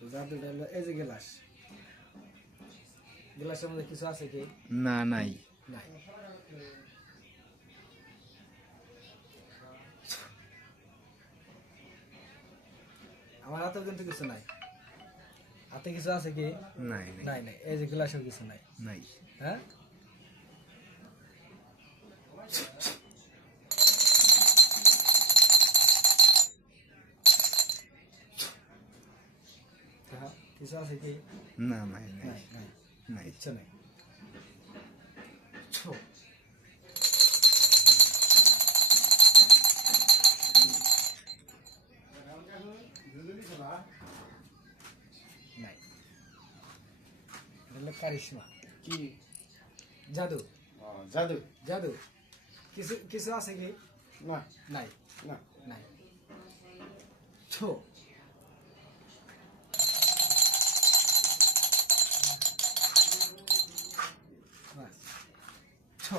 তো জাদুটা হলো এই যে গ্লাস, গ্লাসের মধ্যে কিছু আছে কি? না, নাই। নাই। আমার হাতেও কিন্তু কিছু নাই। হাতে কিছু আছে কি? নাই, নাই, নাই নাই। এই যে গ্লাসেও কিছু নাই। নাই। হ্যাঁ, হ্যাঁ, কিছু আছে কি? না, নাই, নাই, নাই নাই, নাই। কিচ্ছু নাই। ছো। নাই। এটা হলো কারিশমা। কি? জাদু। জাদু? জাদু। কিছু কিছু আছে কি? না, নাই না। নাই। ছো। বাস। ছো।